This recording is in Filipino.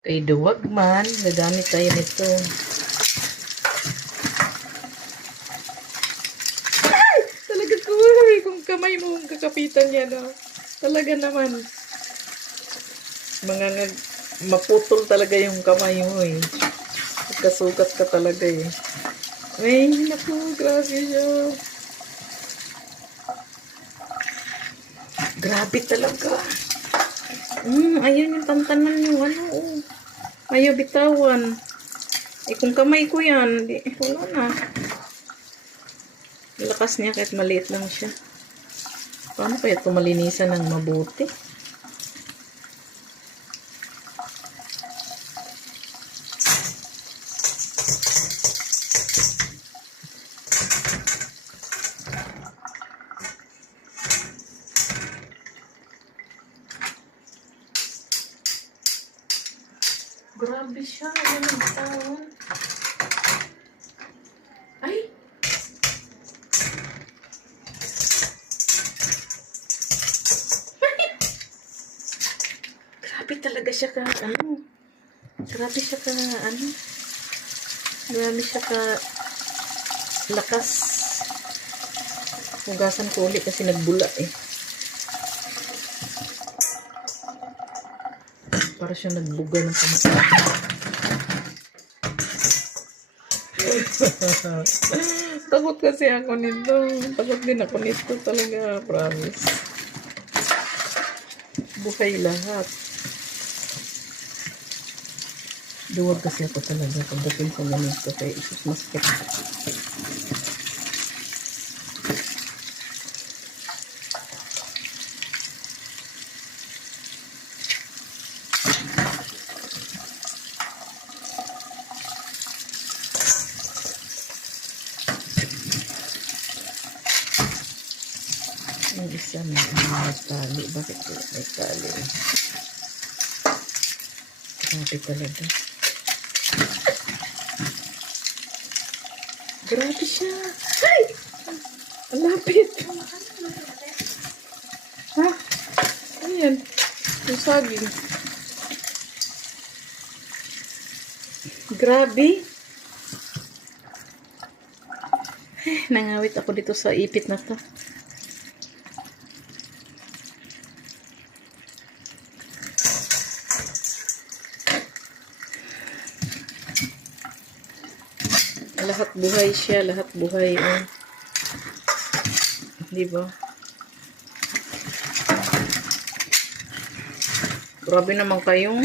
Kay duwag man, gagamit tayo nito. Ay! Talaga ko, kung kamay mo kakapitan yan, oh. Talaga naman. Maputol talaga yung kamay mo, eh. Kasugat ka talaga, eh. Ay, naku, grabe siya. Grabe talaga. Ayun yung tantanan yung ano, oh. Ayaw bitawan. Eh, kung kamay ko yan, di, wala na. Lakas niya kahit maliit lang siya. Paano kaya ito malinisan ng mabuti? Grabe siya. Ano ang bitawan? Ay! Grabe talaga siya ka, ano? Grabe siya ka, ano? Grabe siya ka lakas. Hugasan ko ulit kasi nagbula, eh. Para siya nagbuga ng kamay. Takot kasi ako nito. Takot din ako nito talaga. Promise. Buhay lahat. Duwag kasi ako talaga pagdating sa ganito. Kaya isus masakit. Yung isa may tali. Bakit may tali? Grabe talaga. Grabe siya. Ay! Ang lapit. Ha? Ayan. Yung saging. Grabe. Nangawit ako dito sa ipit na to. Lahat buhay siya, lahat buhay. Oh. Di ba? Grabe naman kayong